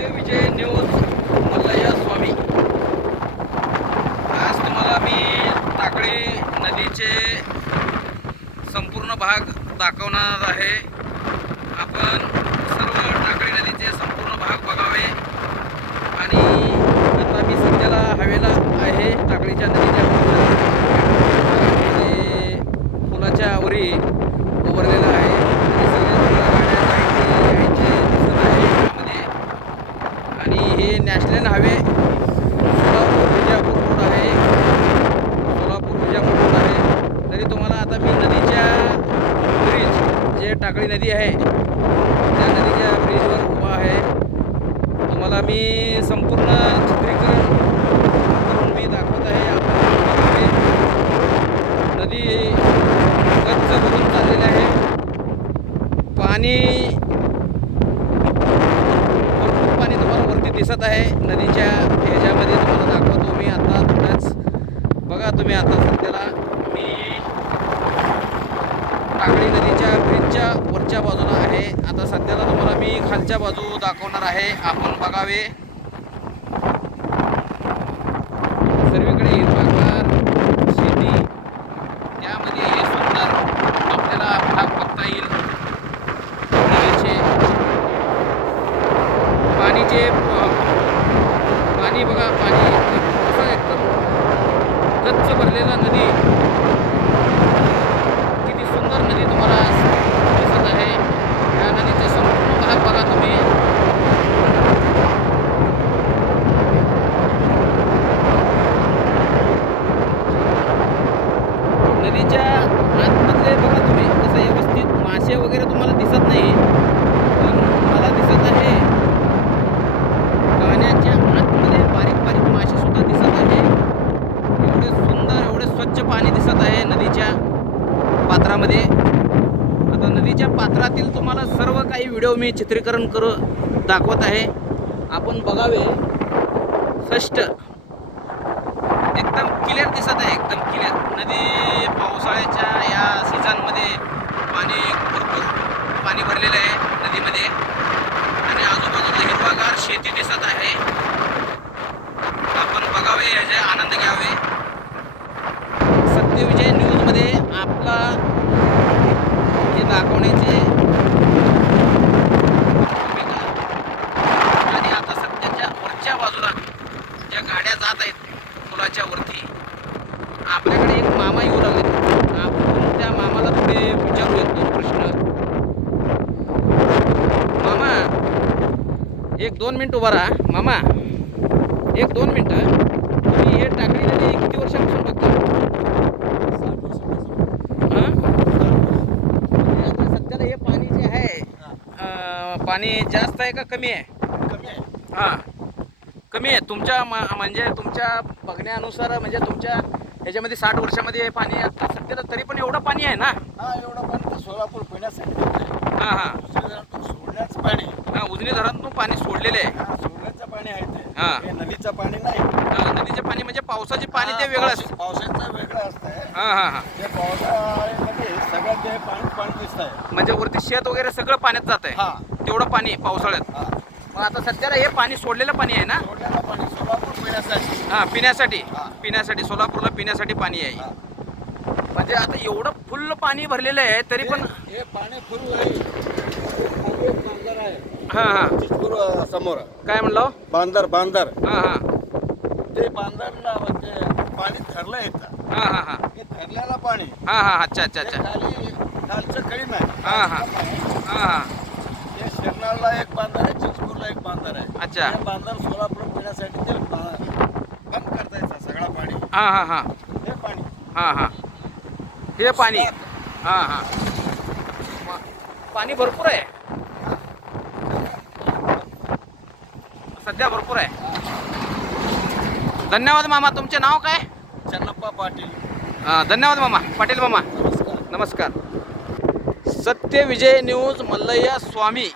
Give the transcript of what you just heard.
Satyavijay news Mallya स्वामी. आज तुम्हाला मी टाकळी नदीचे संपूर्ण भाग दाखवणार आहे. आपण सर्व टाकळी नदीचे संपूर्ण भाग बघावे. आणि आता मी सध्याला हवेला आहे टाकळीच्या नदीच्या फुलाच्या आवरी वरी उभारलेलं आहे आणि सगळ्या गाड्या जायचे यायचे दिसत आहे यामध्ये आणि हे national highway Solapur Vijapur road आहे सोलापूर विजापूर रोड आहे तरी तुम्हाला आता मी नदीच्या ब्रिज जे टाकळी नदी आहे. त्या नदीच्या ब्रिजवर उभा आहे. तुम्हाला मी संपूर्ण चित्रीकरण करून मी दाखवत आहे. आपण नदी गच्च भरून चाललेली आहे. पाणी भरपूर पाणी तुम्हाला वरती दिसत आहे. नदीच्या ह्याच्यामध्ये तुम्हाला दाखवतो मी आता थोड्याच बघा तुम्ही आता सध्याला. मी टाकळी नदीच्या ब्रिजच्या वरच्या बाजूला आहे. आता सध्याला तुम्हाला मी खालच्या बाजू दाखवणार आहे. आपण बघावे. सर्वीकडे हिरवागार शेती त्यामध्ये हे सुंदर आपल्याला भाग बघता येईल. पाणीचे पाणी बघा पाणी कसं एकदम. गच्च भरलेला नदी किती सुंदर नदी तुम्हाला दिसत आहे या नदीचा संपूर्ण भाग बघा तुम्ही नदीच्या आतमधले बघा तुम्ही कसं व्यवस्थित मासे वगैरे तुम्हाला दिसत नाही पण मला दिसत आहे गाण्याच्या आतमध्ये बारीक बारीक मासे सुद्धा दिसत आहे. एवढे सुंदर एवढे स्वच्छ पाणी दिसत आहे नदीच्या पात्रामध्ये. आता नदीच्या पात्रातील तुम्हाला सर्व काही व्हिडिओ मी चित्रीकरण करू दाखवत आहे. आपण बघावे षष्ट एकदम क्लिअर दिसत आहे एकदम क्लिअर नदी पावसाळ्याच्या या सीझनमध्ये पाणी भरलेलं आहे नदीमध्ये. आणि आजूबाजूला हिरवागार शेती दिसत आहे. आपण बघावे याचे आनंद घ्यावे. सत्यविजय न्यूजमध्ये आपला हे दाखवण्याचे भूमिका. आणि आता सध्याच्या वरच्या बाजूला ज्या गाड्या जात आहेत पुलाच्या वरती आपल्याकडे एक मामा येऊ लागले आपण त्या मामाला थोडे विचारू एक दोन प्रश्न मामा एक दोन मिनिट उभा राहा. मामा एक दोन मिनटं. तुम्ही हे टाकळी नदी किती वर्षापासून बघता? हां? सध्याला हे पाणी जे आहे पाणी जास्त आहे का कमी आहे? हां. कमी आहे. तुमच्या म्हणजे तुमच्या बघण्यानुसार म्हणजे तुमच्या ह्याच्यामध्ये साठ वर्षामध्ये पाणी आता सध्याला तरी पण एवढं पाणी आहे ना? एवढं पाणी तर सोलापूर पिण्यासाठी देते. हां हां दुसऱ्या धरणातून सोडण्याचं पाणी हां उजनी धरणातून पाणी सोडलेले आहे हा, सोडण्याचं पाणी आहे ते हा. हे नदीचं पाणी नाही हां, नदीचे पाणी म्हणजे पावसाचे पाणी ते वेगळं असतं. पावसाचं वेगळं असतंय. हां हां हां. ते पावसाळ्यामध्ये सगळं ते पाणी पाणी दिसत आहे म्हणजे वरती शेत वगैरे सगळं पाण्यात जात आहे हा. तेवढं पाणी पावसाळ्यात. हा. मग आता सध्याला हे पाणी सोडलेलं पाणी आहे ना? सोडलेलं पाणी सोलापूर पिण्यासाठी. हां पिण्यासाठी. हा. पिण्यासाठी सोलापूरला पिण्यासाठी पाणी आहे. हा. म्हणजे आता एवढं फुल्ल पाणी भरलेलं आहे तरी पण हे- हे पाणी फुल आहे. हां हां. अ, समोर. काय म्हणलं? बांधार बांधार हां हां. ते बांधारला म्हणजे पाणी ठरलं येतं हां हां हां. हे ठरलेलं पाणी. हां हां अच्छा अच्छा ते अच्छा. खाली खालचं कळी नाही. हा, हा. हां हां. शिरनाळला एक बांधार आहे चिचपूरला एक बांधार आहे. अच्छा. बांधार सोलापूर पिण्यासाठी ते बा- बंद करता येतं सगळं पाणी. हां हां हां. हे पाणी. हां हां. हे पाणी. हां हां. म- पाणी भरपूर आहे. सध्या भरपूर आहे. धन्यवाद मामा तुमचे नाव काय? चन्नप्पा पाटील. हां धन्यवाद मामा पाटील मामा. नमस्कार. नमस्कार. सत्य विजय न्यूज मल्लయ్య स्वामी.